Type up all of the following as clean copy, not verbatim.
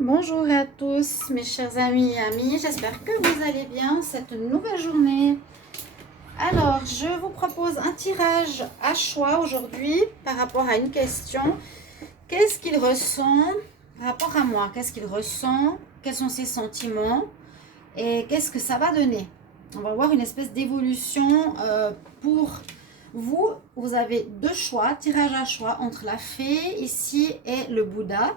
Bonjour à tous mes chers amis et amies, j'espère que vous allez bien cette nouvelle journée. Alors, je vous propose un tirage à choix aujourd'hui par rapport à une question. Qu'est-ce qu'il ressent par rapport à moi? Qu'est-ce qu'il ressent? Quels sont ses sentiments? Et qu'est-ce que ça va donner? On va voir une espèce d'évolution pour vous. Vous avez deux choix, tirage à choix entre la fée ici et le Bouddha.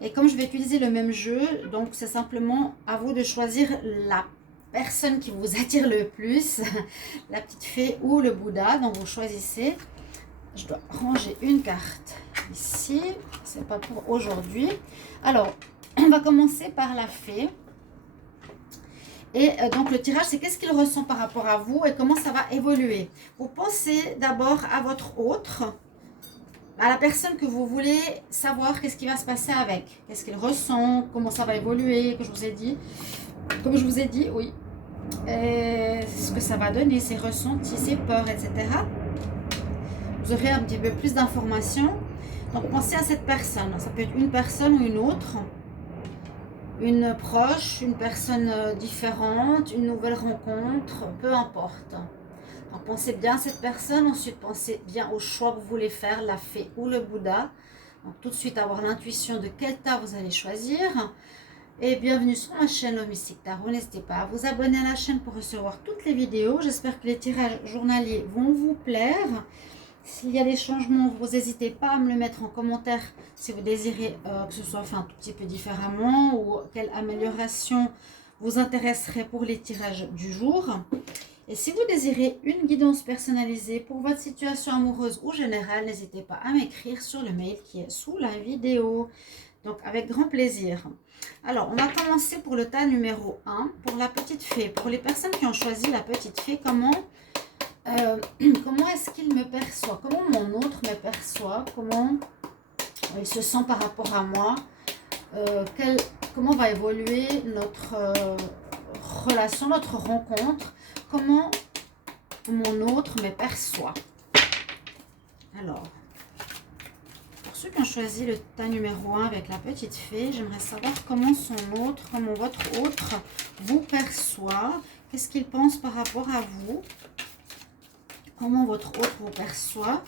Et comme je vais utiliser le même jeu, donc c'est simplement à vous de choisir la personne qui vous attire le plus, la petite fée ou le Bouddha. Donc vous choisissez. Je dois ranger une carte ici, c'est pas pour aujourd'hui. Alors, on va commencer par la fée. Et donc le tirage, c'est qu'est-ce qu'il ressent par rapport à vous et comment ça va évoluer. Vous pensez d'abord à votre autre, à la personne que vous voulez savoir qu'est-ce qui va se passer avec, qu'est-ce qu'il ressent, comment ça va évoluer, que je vous ai dit, comme je vous ai dit, oui, et ce que ça va donner, ses ressentis, ses peurs, etc. Vous aurez un petit peu plus d'informations. Donc pensez à cette personne, ça peut être une personne ou une autre, une proche, une personne différente, une nouvelle rencontre, peu importe. Donc pensez bien à cette personne, ensuite pensez bien au choix que vous voulez faire, la fée ou le Bouddha. Donc tout de suite avoir l'intuition de quel tas vous allez choisir. Et bienvenue sur ma chaîne L'Homme Mystique Tarot. N'hésitez pas à vous abonner à la chaîne pour recevoir toutes les vidéos. J'espère que les tirages journaliers vont vous plaire. S'il y a des changements, vous n'hésitez pas à me le mettre en commentaire si vous désirez que ce soit fait un tout petit peu différemment ou quelle amélioration vous intéresserait pour les tirages du jour. Et si vous désirez une guidance personnalisée pour votre situation amoureuse ou générale, n'hésitez pas à m'écrire sur le mail qui est sous la vidéo. Donc avec grand plaisir. Alors on va commencer pour le tas numéro 1, pour la petite fée. Pour les personnes qui ont choisi la petite fée, comment est-ce qu'il me perçoit? Comment mon autre me perçoit? Comment il se sent par rapport à moi? Comment va évoluer notre relation, notre rencontre? Comment mon autre me perçoit? Alors, pour ceux qui ont choisi le tas numéro 1 avec la petite fée, j'aimerais savoir comment comment votre autre vous perçoit. Qu'est-ce qu'il pense par rapport à vous? Comment votre autre vous perçoit?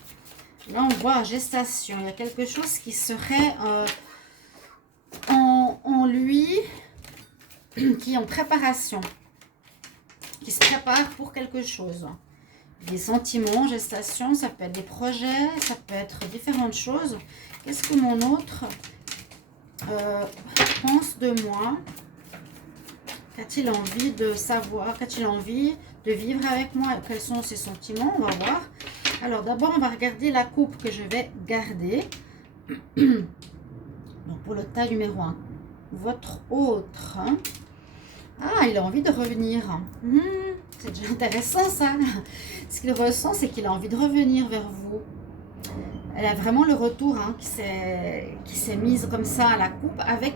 Là, on voit gestation. Il y a quelque chose qui serait en lui, qui est en préparation, qui se prépare pour quelque chose. Des sentiments, gestation, ça peut être des projets, ça peut être différentes choses. Qu'est-ce que mon autre pense de moi? Qu'a-t-il envie de savoir? Qu'a-t-il envie de vivre avec moi? Quels sont ses sentiments? On va voir. Alors d'abord, on va regarder la coupe que je vais garder. Donc pour le tas numéro 1, votre autre. Ah, il a envie de revenir. C'est déjà intéressant ça. Ce qu'il ressent, c'est qu'il a envie de revenir vers vous. Elle a vraiment le retour qui s'est mise comme ça à la coupe avec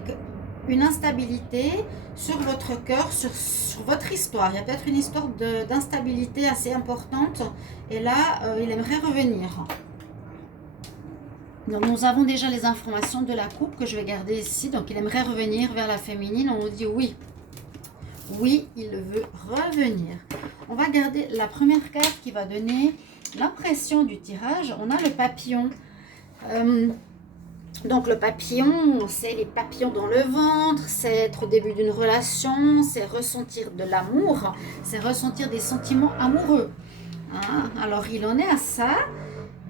une instabilité sur votre cœur, sur votre histoire. Il y a peut-être une histoire d'instabilité assez importante. Et là, il aimerait revenir. Donc nous avons déjà les informations de la coupe que je vais garder ici. Donc il aimerait revenir vers la féminine. On nous dit oui. Oui, il veut revenir. On va garder la première carte qui va donner l'impression du tirage. On a le papillon. Donc le papillon, c'est les papillons dans le ventre, c'est être au début d'une relation, c'est ressentir de l'amour, c'est ressentir des sentiments amoureux. Hein? Alors il en est à ça.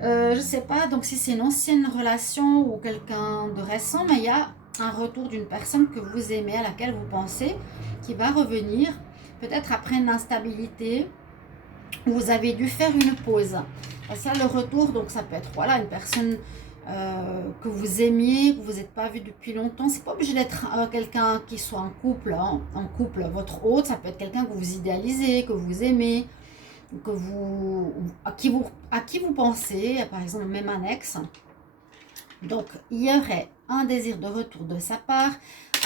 Je ne sais pas donc si c'est une ancienne relation ou quelqu'un de récent, mais il y a un retour d'une personne que vous aimez, à laquelle vous pensez, qui va revenir, peut-être après une instabilité, où vous avez dû faire une pause. Et ça, le retour, donc ça peut être voilà, une personne que vous aimiez, que vous n'êtes pas vu depuis longtemps. C'est pas obligé d'être quelqu'un qui soit en couple, hein, votre hôte, ça peut être quelqu'un que vous idéalisez, que vous aimez, à qui vous pensez, par exemple même un ex. Donc il y aurait un désir de retour de sa part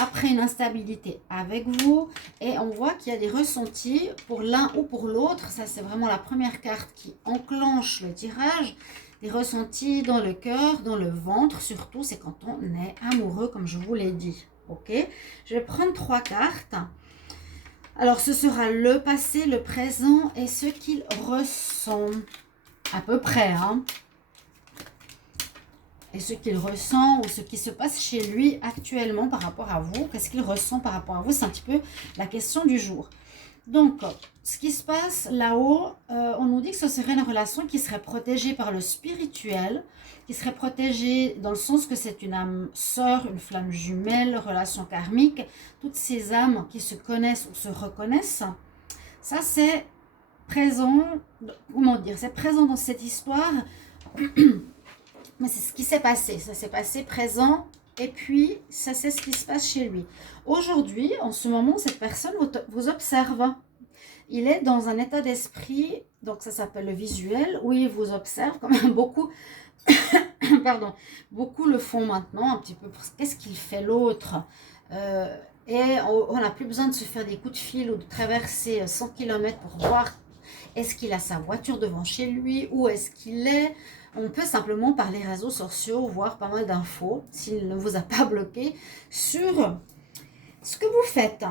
après une instabilité avec vous, et on voit qu'il y a des ressentis pour l'un ou pour l'autre. Ça, c'est vraiment la première carte qui enclenche le tirage. Des ressentis dans le cœur, dans le ventre surtout, c'est quand on est amoureux, comme je vous l'ai dit. Ok, je vais prendre 3 cartes. Alors, ce sera le passé, le présent et ce qu'il ressent. À peu près, hein. Et ce qu'il ressent ou ce qui se passe chez lui actuellement par rapport à vous. Qu'est-ce qu'il ressent par rapport à vous? C'est un petit peu la question du jour. Donc, ce qui se passe là-haut, on nous dit que ce serait une relation qui serait protégée par le spirituel, qui serait protégée dans le sens que c'est une âme sœur, une flamme jumelle, relation karmique, toutes ces âmes qui se connaissent ou se reconnaissent. Ça, c'est présent, comment dire, c'est présent dans cette histoire, mais c'est ce qui s'est passé. Ça s'est passé présent. Et puis, ça c'est ce qui se passe chez lui. Aujourd'hui, en ce moment, cette personne vous observe. Il est dans un état d'esprit, donc ça s'appelle le visuel, où il vous observe, quand même beaucoup, pardon, beaucoup le font maintenant, un petit peu, qu'est-ce qu'il fait l'autre et on n'a plus besoin de se faire des coups de fil ou de traverser 100 km pour voir est-ce qu'il a sa voiture devant chez lui, où est-ce qu'il est. On peut simplement par les réseaux sociaux voir pas mal d'infos, s'il ne vous a pas bloqué, sur ce que vous faites.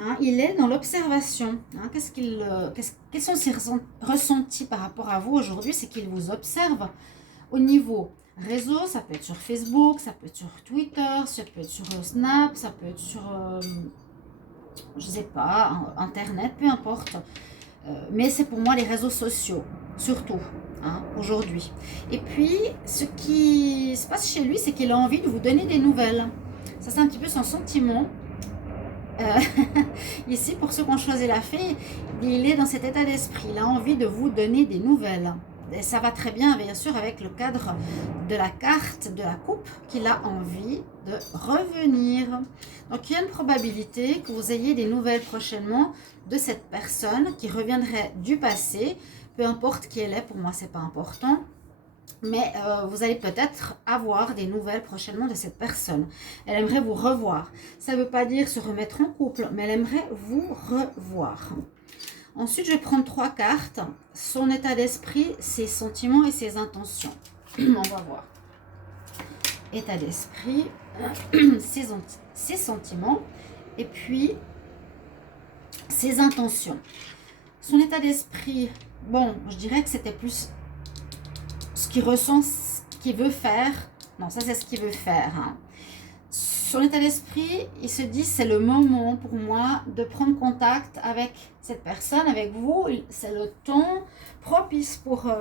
Hein, il est dans l'observation. Hein, quels sont ses ressentis par rapport à vous aujourd'hui? C'est qu'il vous observe au niveau réseau. Ça peut être sur Facebook, ça peut être sur Twitter, ça peut être sur Snap, ça peut être sur, je sais pas, Internet, peu importe. Mais c'est pour moi les réseaux sociaux, surtout, hein, aujourd'hui. Et puis, ce qui se passe chez lui, c'est qu'il a envie de vous donner des nouvelles. Ça, c'est un petit peu son sentiment. Ici, pour ceux qui ont choisi la fée, il est dans cet état d'esprit. Il a envie de vous donner des nouvelles. Et ça va très bien, bien sûr, avec le cadre de la carte de la coupe, qu'il a envie de revenir. Donc, il y a une probabilité que vous ayez des nouvelles prochainement de cette personne qui reviendrait du passé. Peu importe qui elle est, pour moi, c'est pas important. Mais vous allez peut-être avoir des nouvelles prochainement de cette personne. Elle aimerait vous revoir. Ça ne veut pas dire se remettre en couple, mais elle aimerait vous revoir. Ensuite, je vais prendre 3 cartes. Son état d'esprit, ses sentiments et ses intentions. On va voir. État d'esprit, ses sentiments et puis ses intentions. Son état d'esprit, bon, je dirais que c'était plus ce qu'il ressent, ce qu'il veut faire. Non, ça c'est ce qu'il veut faire. Hein. Son état d'esprit, il se dit c'est le moment pour moi de prendre contact avec cette personne, avec vous. C'est le temps propice pour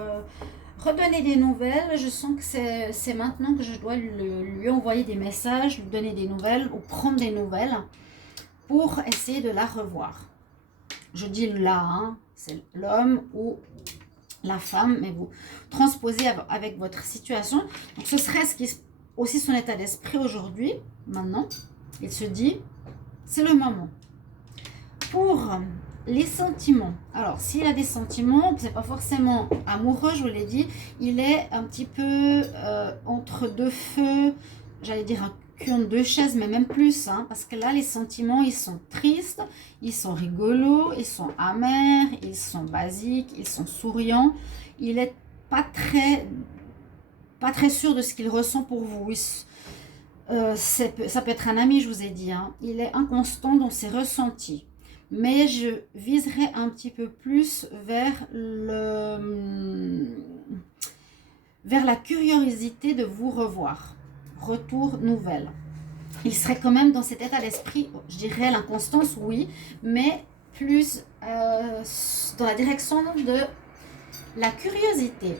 redonner des nouvelles. Je sens que c'est maintenant que je dois lui envoyer des messages, lui donner des nouvelles ou prendre des nouvelles pour essayer de la revoir. Je dis là, hein, c'est l'homme ou la femme, mais vous transposez avec votre situation. Donc ce serait aussi son état d'esprit aujourd'hui, maintenant. Il se dit, c'est le moment. Pour les sentiments, alors s'il a des sentiments, c'est pas forcément amoureux, je vous l'ai dit, il est un petit peu entre deux feux, j'allais dire un cul entre deux chaises, mais même plus, hein, parce que là les sentiments ils sont tristes, ils sont rigolos, ils sont amers, ils sont basiques, ils sont souriants. Il est pas très sûr de ce qu'il ressent pour vous. Ça peut être un ami, je vous ai dit, hein. Il est inconstant dans ses ressentis. Mais je viserai un petit peu plus vers la curiosité de vous revoir. Retour nouvelle. Il serait quand même dans cet état d'esprit, je dirais l'inconstance, oui, mais plus dans la direction de la curiosité.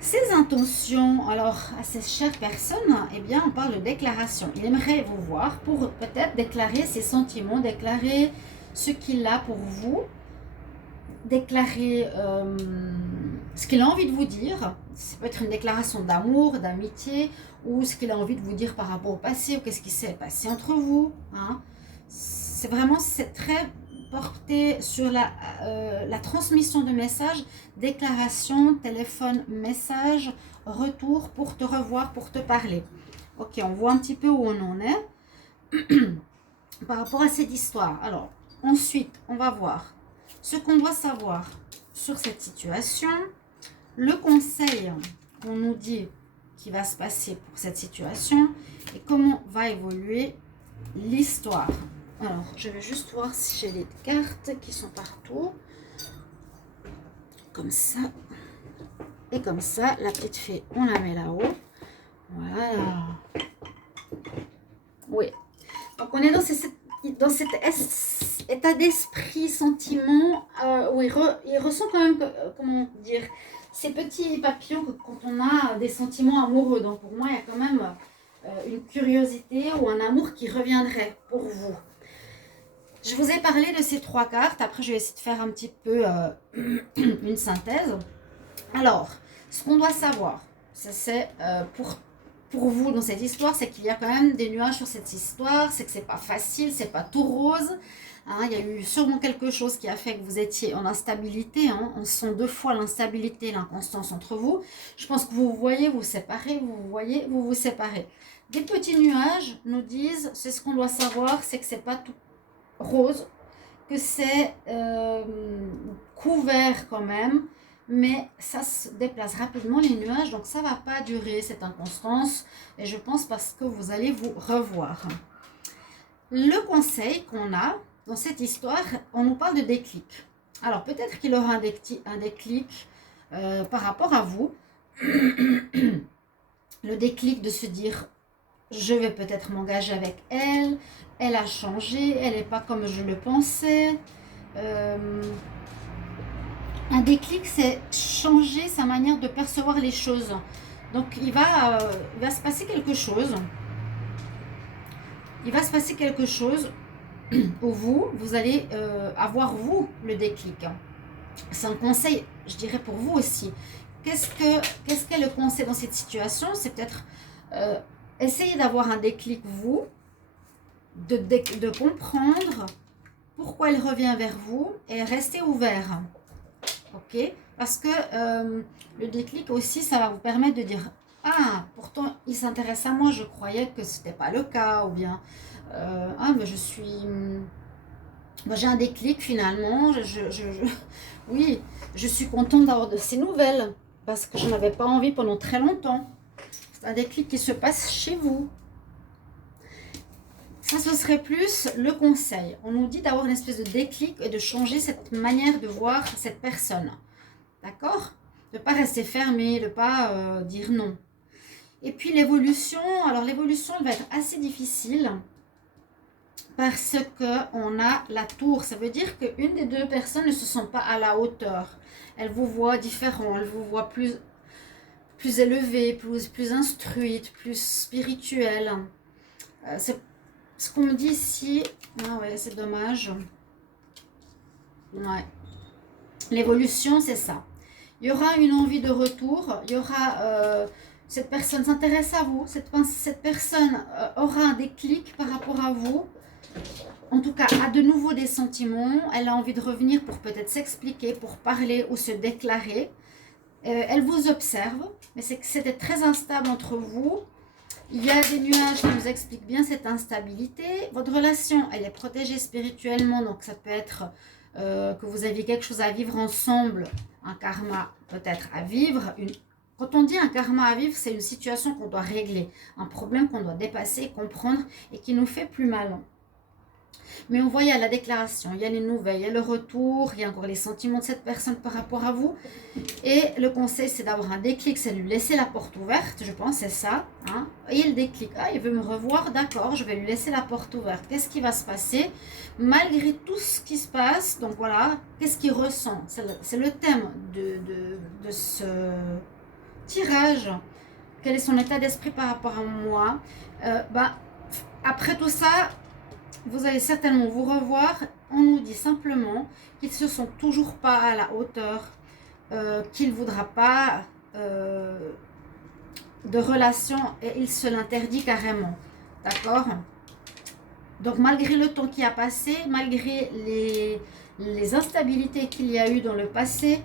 Ses intentions, alors à ces chères personnes, eh bien on parle de déclaration. Il aimerait vous voir pour peut-être déclarer ses sentiments, déclarer ce qu'il a pour vous, déclarer ce qu'il a envie de vous dire. Ça peut être une déclaration d'amour, d'amitié, ou ce qu'il a envie de vous dire par rapport au passé, ou qu'est-ce qui s'est passé entre vous. Hein. C'est très porté sur la transmission de messages, déclaration, téléphone, message, retour pour te revoir, pour te parler. Ok, on voit un petit peu où on en est par rapport à cette histoire. Alors, ensuite, on va voir ce qu'on doit savoir sur cette situation. Le conseil qu'on nous dit qui va se passer pour cette situation et comment va évoluer l'histoire. Alors, je vais juste voir si j'ai les cartes qui sont partout. Comme ça. Et comme ça, la petite fée, on la met là-haut. Voilà. Oui. Donc, on est dans cet état d'esprit, sentiment, où il ressent quand même, comment dire, ces petits papillons que quand on a des sentiments amoureux. Donc, pour moi, il y a quand même une curiosité ou un amour qui reviendrait pour vous. Je vous ai parlé de ces 3 cartes. Après, je vais essayer de faire un petit peu une synthèse. Alors, ce qu'on doit savoir, ça c'est pour vous dans cette histoire, c'est qu'il y a quand même des nuages sur cette histoire. C'est que c'est pas facile, c'est pas tout rose. Hein, il y a eu sûrement quelque chose qui a fait que vous étiez en instabilité. Hein. On sent 2 fois l'instabilité et l'inconstance entre vous. Je pense que vous voyez, vous séparez, vous voyez, vous séparez. Des petits nuages nous disent, c'est ce qu'on doit savoir, c'est que c'est pas tout rose, que c'est couvert quand même, mais ça se déplace rapidement les nuages, donc ça va pas durer cette inconstance, et je pense parce que vous allez vous revoir. Le conseil qu'on a dans cette histoire, on nous parle de déclic. Alors peut-être qu'il aura un déclic par rapport à vous, le déclic de se dire je vais peut-être m'engager avec elle, elle a changé, elle n'est pas comme je le pensais. Un déclic, c'est changer sa manière de percevoir les choses. Donc, il va se passer quelque chose. Il va se passer quelque chose où vous allez avoir, vous, le déclic. C'est un conseil, je dirais, pour vous aussi. Qu'est-ce qu'est le conseil dans cette situation? C'est peut-être essayer d'avoir un déclic, vous, de comprendre pourquoi il revient vers vous et rester ouvert. Ok? Parce que le déclic aussi, ça va vous permettre de dire ah, pourtant il s'intéresse à moi, je croyais que ce n'était pas le cas, ou bien ah, mais moi j'ai un déclic finalement, oui, je suis contente d'avoir de ces nouvelles parce que je n'avais pas envie pendant très longtemps. C'est un déclic qui se passe chez vous. Ça, ce serait plus le conseil. On nous dit d'avoir une espèce de déclic et de changer cette manière de voir cette personne. D'accord? De ne pas rester fermé, de ne pas dire non. Et puis l'évolution, alors l'évolution va être assez difficile parce qu'on a la tour. Ça veut dire qu'une des 2 personnes ne se sent pas à la hauteur. Elle vous voit différent, elle vous voit plus élevée, plus instruite, plus spirituelle. C'est ce qu'on me dit ici. Ah ouais, c'est dommage. Ouais. L'évolution, c'est ça. Il y aura une envie de retour. Il y aura... cette personne s'intéresse à vous. Cette personne aura un déclic par rapport à vous. En tout cas, a de nouveau des sentiments. Elle a envie de revenir pour peut-être s'expliquer, pour parler ou se déclarer. Elle vous observe. Mais c'est que c'était très instable entre vous. Il y a des nuages qui nous expliquent bien cette instabilité. Votre relation, elle est protégée spirituellement. Donc, ça peut être que vous aviez quelque chose à vivre ensemble. Un karma peut-être à vivre. Quand on dit un karma à vivre, c'est une situation qu'on doit régler. Un problème qu'on doit dépasser, comprendre et qui nous fait plus mal. Mais on voit, il y a la déclaration, il y a les nouvelles, il y a le retour, il y a encore les sentiments de cette personne par rapport à vous. Et le conseil, c'est d'avoir un déclic, c'est lui laisser la porte ouverte, je pense, c'est ça. Hein. Et le déclic, ah, il veut me revoir, d'accord, je vais lui laisser la porte ouverte. Qu'est-ce qui va se passer malgré tout ce qui se passe? Donc voilà, qu'est-ce qu'il ressent? C'est le thème de ce tirage. Quel est son état d'esprit par rapport à moi? Après tout ça, vous allez certainement vous revoir. On nous dit simplement qu'ils ne se sont toujours pas à la hauteur, qu'il ne voudra pas de relation et il se l'interdit carrément. D'accord? Donc malgré le temps qui a passé, malgré les instabilités qu'il y a eu dans le passé,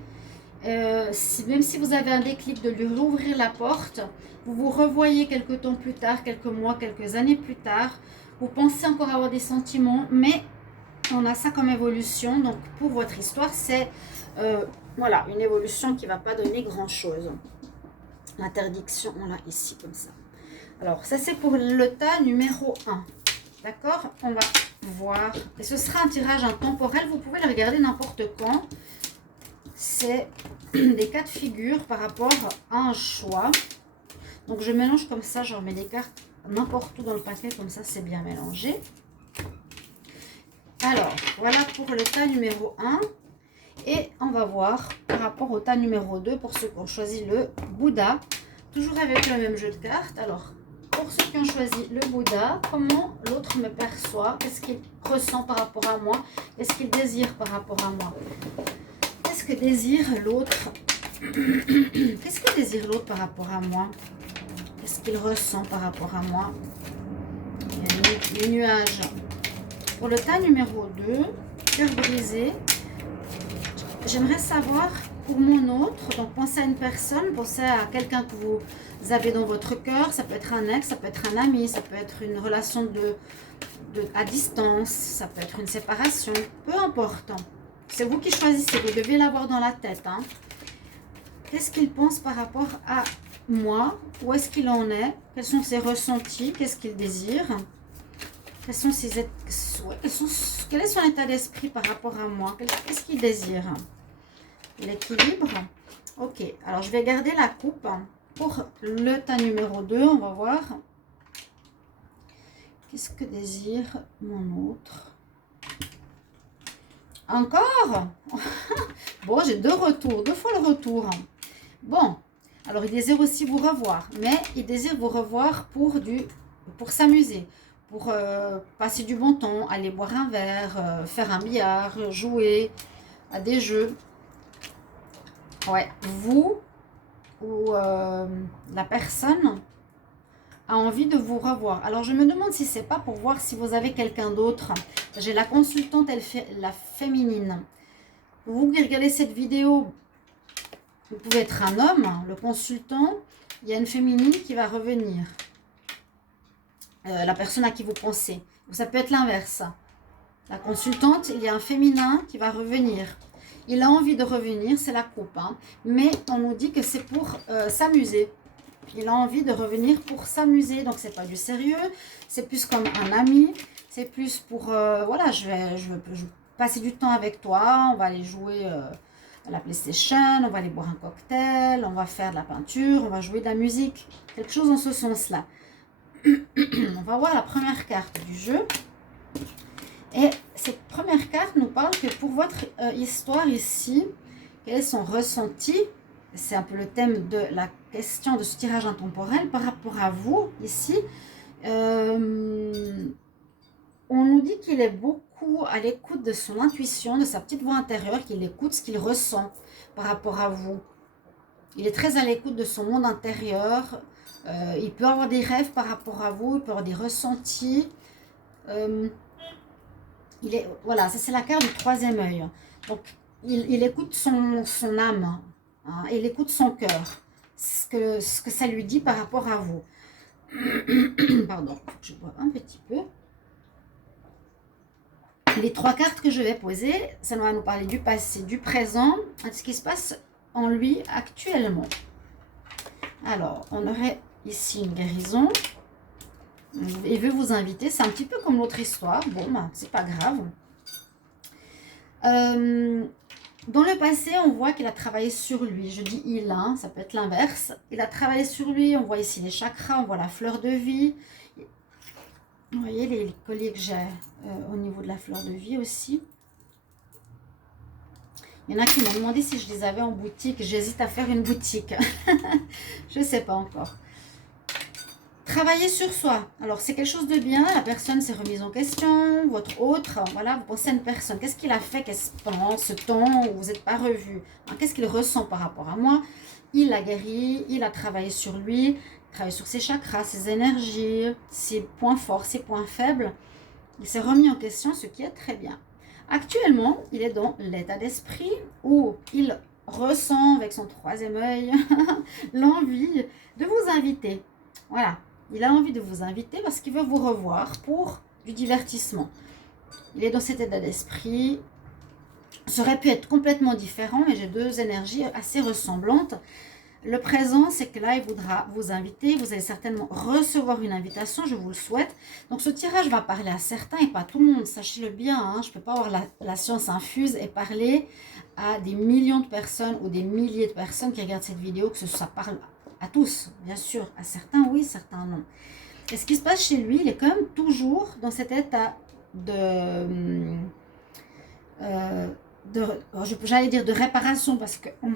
même si vous avez un déclic de lui rouvrir la porte, vous vous revoyez quelques temps plus tard, quelques mois, quelques années plus tard, vous pensez encore avoir des sentiments, mais on a ça comme évolution. Donc pour votre histoire, c'est voilà, une évolution qui ne va pas donner grand chose. L'interdiction, on l'a ici comme ça. Alors, ça c'est pour le tas numéro 1. D'accord? On va voir. Et ce sera un tirage intemporel. Vous pouvez le regarder n'importe quand. C'est des cas de figure par rapport à un choix. Donc, je mélange comme ça. Je remets des cartes n'importe où dans le paquet. Comme ça, c'est bien mélangé. Alors, voilà pour le tas numéro 1. Et on va voir par rapport au tas numéro 2 pour ceux qui ont choisi le Bouddha. Toujours avec le même jeu de cartes. Alors, pour ceux qui ont choisi le Bouddha, comment l'autre me perçoit? Qu'est-ce qu'il ressent par rapport à moi? Qu'est-ce qu'il désire par rapport à moi? Qu'est-ce que désire l'autre? Qu'est-ce que désire l'autre par rapport à moi? Qu'est-ce qu'il ressent par rapport à moi? Les nuages. Pour le tas numéro 2, cœur brisé, j'aimerais savoir pour mon autre, donc pensez à une personne, pensez à quelqu'un que vous avez dans votre cœur, ça peut être un ex, ça peut être un ami, ça peut être une relation à distance, ça peut être une séparation, peu importe. C'est vous qui choisissez, vous devez l'avoir dans la tête. Hein. Qu'est-ce qu'il pense par rapport à moi? Où est-ce qu'il en est? Quels sont ses ressentis? Qu'est-ce qu'il désire? Quel est son état d'esprit par rapport à moi? Qu'est-ce qu'il désire? L'équilibre. Ok, alors je vais garder la coupe pour le tas numéro 2. On va voir. Qu'est-ce que désire mon autre? Encore? Bon, j'ai deux retours, 2 fois le retour. Bon, alors il désire aussi vous revoir, mais il désire vous revoir pour s'amuser. Pour passer du bon temps, aller boire un verre, faire un billard, jouer à des jeux. Ouais, vous ou la personne a envie de vous revoir. Alors, je me demande si c'est pas pour voir si vous avez quelqu'un d'autre. J'ai la consultante, elle fait la féminine. Vous qui regardez cette vidéo, vous pouvez être un homme, le consultant, il y a une féminine qui va revenir. La personne à qui vous pensez. Ou ça peut être l'inverse. La consultante, il y a un féminin qui va revenir. Il a envie de revenir, c'est la coupe. Hein. Mais on nous dit que c'est pour s'amuser. Il a envie de revenir pour s'amuser. Donc, c'est pas du sérieux. C'est plus comme un ami. C'est plus pour, voilà, je veux passer du temps avec toi. On va aller jouer à la PlayStation. On va aller boire un cocktail. On va faire de la peinture. On va jouer de la musique. Quelque chose dans ce sens-là. On va voir la première carte du jeu. Et cette première carte nous parle que pour votre histoire ici, quel est son ressenti? C'est un peu le thème de la question de ce tirage intemporel par rapport à vous ici. On nous dit qu'il est beaucoup à l'écoute de son intuition, de sa petite voix intérieure, qu'il écoute ce qu'il ressent par rapport à vous. Il est très à l'écoute de son monde intérieur. Il peut avoir des rêves par rapport à vous, il peut avoir des ressentis. Voilà, ça c'est la carte du 3e œil. Donc, il écoute son âme, hein, il écoute son cœur, ce que ça lui dit par rapport à vous. Pardon, je bois un petit peu. Les 3 cartes que je vais poser, ça va nous parler du passé, du présent, de ce qui se passe en lui actuellement. Alors, on aurait ici une guérison. Il veut vous inviter. C'est un petit peu comme l'autre histoire. Bon, ben, c'est pas grave. Dans le passé, on voit qu'il a travaillé sur lui. Je dis il, hein, ça peut être l'inverse. Il a travaillé sur lui. On voit ici les chakras, on voit la fleur de vie. Vous voyez les colliers que j'ai au niveau de la fleur de vie aussi. Il y en a qui m'ont demandé si je les avais en boutique. J'hésite à faire une boutique. Je ne sais pas encore. Travailler sur soi. Alors, c'est quelque chose de bien. La personne s'est remise en question. Votre autre, voilà, vous pensez à une personne. Qu'est-ce qu'il a fait pendant ce temps où vous n'êtes pas revus? Qu'est-ce qu'il ressent par rapport à moi? Il a guéri, il a travaillé sur lui, travaillé sur ses chakras, ses énergies, ses points forts, ses points faibles. Il s'est remis en question, ce qui est très bien. Actuellement, il est dans l'état d'esprit où il ressent avec son 3e œil l'envie de vous inviter. Voilà, il a envie de vous inviter parce qu'il veut vous revoir pour du divertissement. Il est dans cet état d'esprit. Ça aurait pu être complètement différent, mais j'ai 2 énergies assez ressemblantes. Le présent, c'est que là, il voudra vous inviter. Vous allez certainement recevoir une invitation, je vous le souhaite. Donc, ce tirage va parler à certains et pas à tout le monde. Sachez-le bien, hein, je ne peux pas avoir la science infuse et parler à des millions de personnes ou des milliers de personnes qui regardent cette vidéo, que ça parle à tous, bien sûr. À certains, oui, certains, non. Et ce qui se passe chez lui, il est quand même toujours dans cet état j'allais dire de réparation, parce qu'on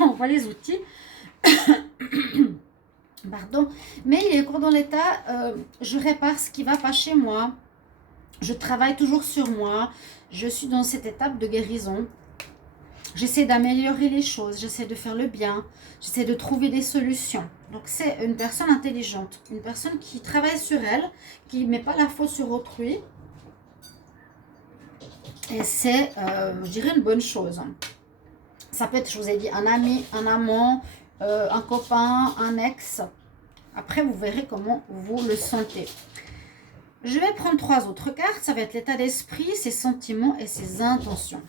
on voit les outils. Pardon, mais il est encore dans l'état, je répare ce qui va pas chez moi, je travaille toujours sur moi, je suis dans cette étape de guérison, j'essaie d'améliorer les choses, j'essaie de faire le bien, j'essaie de trouver des solutions. Donc c'est une personne intelligente, une personne qui travaille sur elle, qui ne met pas la faute sur autrui, et c'est, je dirais, une bonne chose. Ça peut être, je vous ai dit, un ami, un amant, un copain, un ex. Après, vous verrez comment vous le sentez. Je vais prendre 3 autres cartes. Ça va être l'état d'esprit, ses sentiments et ses intentions.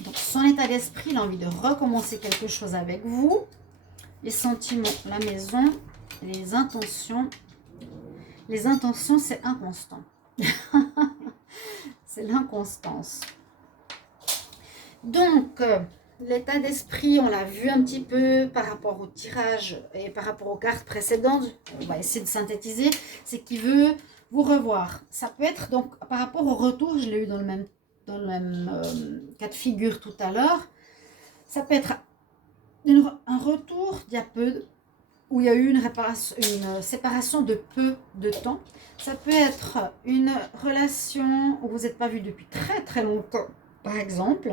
Donc, son état d'esprit, il a envie de recommencer quelque chose avec vous. Les sentiments, la maison. Les intentions. Les intentions, c'est inconstant. C'est l'inconstance. Donc, l'état d'esprit, on l'a vu un petit peu par rapport au tirage et par rapport aux cartes précédentes. On va essayer de synthétiser. C'est qu'il veut vous revoir. Ça peut être donc par rapport au retour, je l'ai eu dans le même cas de figure tout à l'heure. Ça peut être un retour d'il y a peu, où il y a eu une séparation de peu de temps. Ça peut être une relation où vous n'êtes pas vu depuis très très longtemps, par exemple.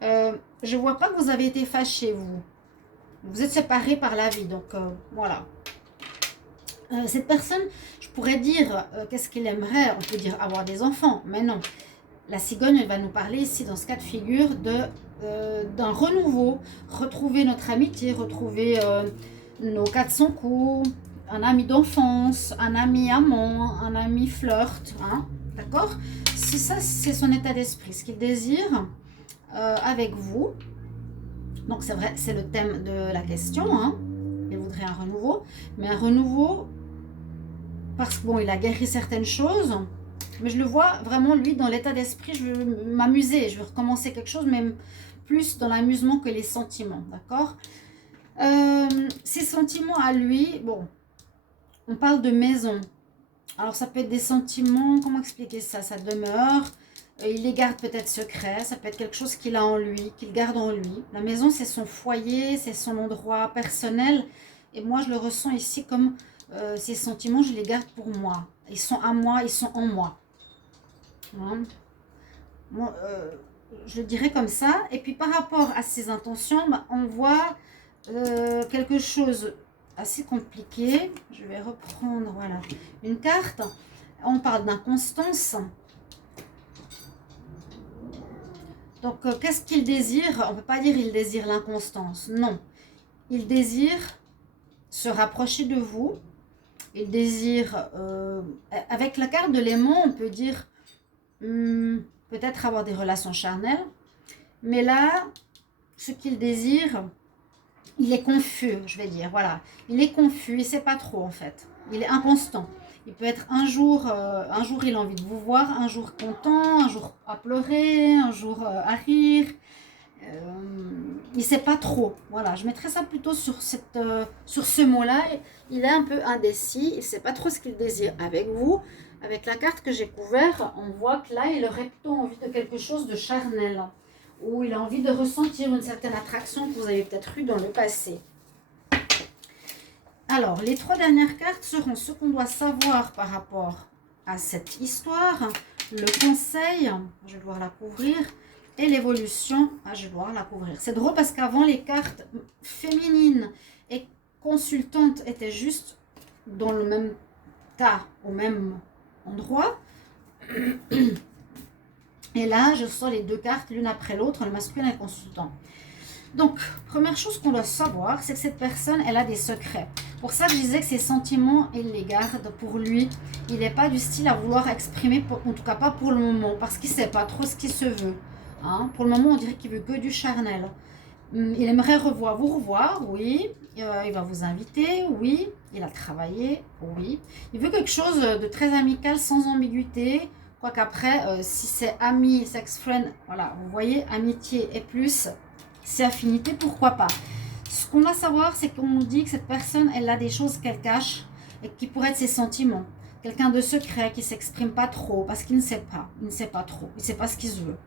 Je ne vois pas que vous avez été fâchés, vous. Vous êtes séparés par la vie, donc voilà. Cette personne, je pourrais dire, qu'est-ce qu'il aimerait? On peut dire avoir des enfants, mais non. La cigogne, elle va nous parler ici, dans ce cas de figure, d'un renouveau. Retrouver notre amitié, retrouver nos 400 coups, un ami d'enfance, un ami amant, un ami flirt, hein, d'accord? Ça, c'est son état d'esprit, ce qu'il désire avec vous. Donc c'est vrai, c'est le thème de la question, hein. Il voudrait un renouveau, mais un renouveau parce que bon, il a guéri certaines choses, mais je le vois vraiment lui dans l'état d'esprit. Je veux m'amuser, je veux recommencer quelque chose, mais plus dans l'amusement que les sentiments, d'accord? Ses sentiments à lui, bon, on parle de maison. Alors ça peut être des sentiments, comment expliquer ça? Ça demeure. Il les garde peut-être secrets, ça peut être quelque chose qu'il a en lui, qu'il garde en lui. La maison, c'est son foyer, c'est son endroit personnel. Et moi, je le ressens ici comme ces sentiments, je les garde pour moi. Ils sont à moi, ils sont en moi. Hein? Moi, je le dirais comme ça. Et puis par rapport à ses intentions, bah, on voit quelque chose assez compliqué. Je vais reprendre, voilà, une carte. On parle d'inconstance. Donc, qu'est-ce qu'il désire? On ne peut pas dire il désire l'inconstance. Non. Il désire se rapprocher de vous. Il désire, avec la carte de l'aimant, on peut dire peut-être avoir des relations charnelles. Mais là, ce qu'il désire, il est confus, je vais dire. Voilà. Il est confus, il ne sait pas trop en fait. Il est inconstant. Il peut être un jour il a envie de vous voir, un jour content, un jour à pleurer, un jour à rire. Il ne sait pas trop. Voilà, je mettrais ça plutôt sur ce mot-là. Il est un peu indécis, il ne sait pas trop ce qu'il désire avec vous. Avec la carte que j'ai couverte, on voit que là, il aurait plutôt envie de quelque chose de charnel. Ou il a envie de ressentir une certaine attraction que vous avez peut-être eue dans le passé. Alors, les 3 dernières cartes seront ce qu'on doit savoir par rapport à cette histoire, le conseil, je vais devoir la couvrir, et l'évolution, je vais devoir la couvrir. C'est drôle parce qu'avant, les cartes féminines et consultantes étaient juste dans le même tas, au même endroit. Et là, je sors les 2 cartes l'une après l'autre, le masculin et le consultant. Donc, première chose qu'on doit savoir, c'est que cette personne, elle a des secrets. Pour ça, je disais que ses sentiments, il les garde pour lui. Il n'est pas du style à vouloir exprimer, en tout cas pas pour le moment, parce qu'il ne sait pas trop ce qu'il se veut. Hein. Pour le moment, on dirait qu'il veut que du charnel. Il aimerait vous revoir, oui. Il va vous inviter, oui. Il a travaillé, oui. Il veut quelque chose de très amical, sans ambiguïté. Quoiqu'après, si c'est ami, sex friend, voilà, vous voyez, amitié et plus, c'est affinité, pourquoi pas. Ce qu'on va savoir, c'est qu'on nous dit que cette personne, elle a des choses qu'elle cache et qui pourraient être ses sentiments. Quelqu'un de secret qui ne s'exprime pas trop parce qu'il ne sait pas. Il ne sait pas trop. Il ne sait pas ce qu'il veut.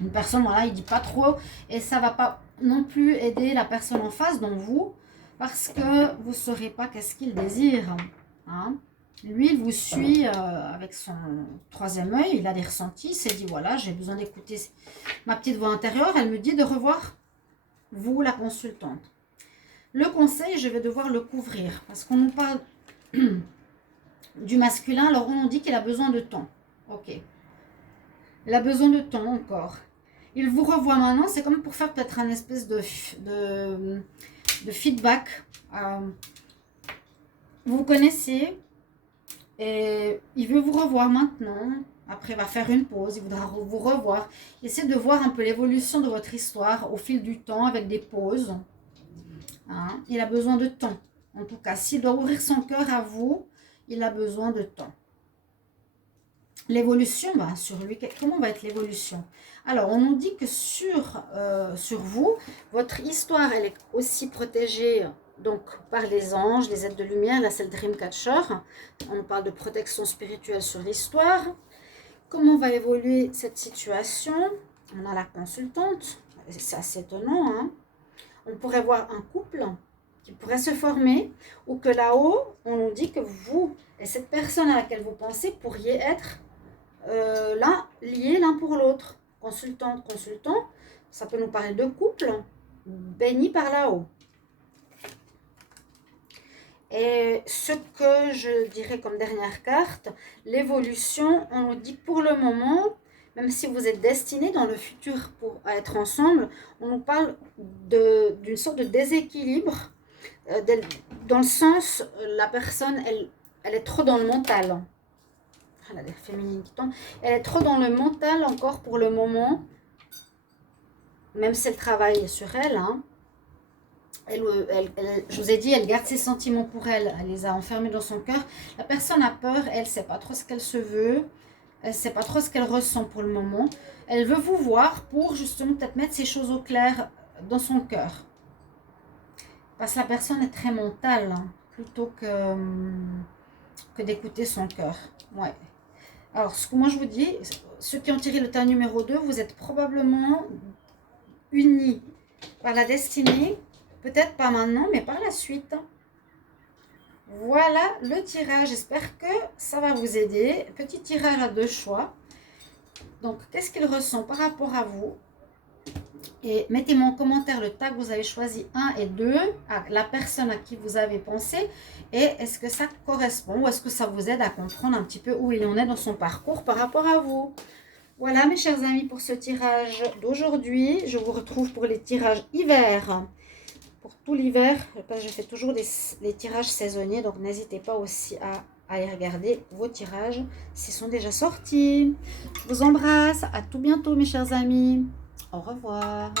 Une personne, voilà, il ne dit pas trop et ça ne va pas non plus aider la personne en face, donc vous, parce que vous ne saurez pas qu'est-ce qu'il désire. Hein. Lui, il vous suit avec son troisième œil, il a des ressentis, il s'est dit, voilà, j'ai besoin d'écouter ma petite voix intérieure, elle me dit de revoir vous, la consultante. Le conseil, je vais devoir le couvrir, parce qu'on nous parle du masculin, alors on nous dit qu'il a besoin de temps. Ok. Il a besoin de temps encore. Il vous revoit maintenant, c'est comme pour faire peut-être un espèce de feedback. Vous vous connaissez et il veut vous revoir maintenant. Après, il va faire une pause, il voudra vous revoir. Essayez de voir un peu l'évolution de votre histoire au fil du temps avec des pauses. Hein? Il a besoin de temps. En tout cas, s'il doit ouvrir son cœur à vous, il a besoin de temps. L'évolution, bah, sur lui, comment va être l'évolution? Alors, on nous dit que sur vous, votre histoire, elle est aussi protégée donc par les anges, les êtres de lumière. Là, c'est le Dreamcatcher. On parle de protection spirituelle sur l'histoire. Comment va évoluer cette situation? On a la consultante. C'est assez étonnant. Hein? On pourrait voir un couple qui pourrait se former ou que là-haut, on nous dit que vous et cette personne à laquelle vous pensez pourriez être liés l'un pour l'autre. Consultante, consultant, ça peut nous parler de couple béni par là-haut. Et ce que je dirais comme dernière carte, l'évolution, on nous dit pour le moment, même si vous êtes destinés dans le futur pour être ensemble, on nous parle d'une sorte de déséquilibre, dans le sens, la personne, elle est trop dans le mental. Elle a l'air féminine qui tombe. Elle est trop dans le mental encore pour le moment, même si elle travaille sur elle. Hein. Je vous ai dit, elle garde ses sentiments pour elle. Elle les a enfermés dans son cœur. La personne a peur. Elle ne sait pas trop ce qu'elle se veut. Elle ne sait pas trop ce qu'elle ressent pour le moment. Elle veut vous voir pour justement peut-être mettre ces choses au clair dans son cœur. Parce que la personne est très mentale, hein, plutôt que d'écouter son cœur. Ouais. Alors, ce que moi je vous dis, ceux qui ont tiré le tas numéro 2, vous êtes probablement unis par la destinée. Peut-être pas maintenant, mais par la suite. Voilà le tirage. J'espère que ça va vous aider. Petit tirage à 2 choix. Donc, qu'est-ce qu'il ressent par rapport à vous? Et mettez-moi en commentaire le tas que vous avez choisi 1 et 2, à la personne à qui vous avez pensé. Et est-ce que ça correspond ou est-ce que ça vous aide à comprendre un petit peu où il en est dans son parcours par rapport à vous? Voilà mes chers amis pour ce tirage d'aujourd'hui. Je vous retrouve pour les tirages hiver. Pour tout l'hiver, je fais toujours les tirages saisonniers, donc n'hésitez pas aussi à aller regarder vos tirages s'ils sont déjà sortis. Je vous embrasse, à tout bientôt mes chers amis. Au revoir.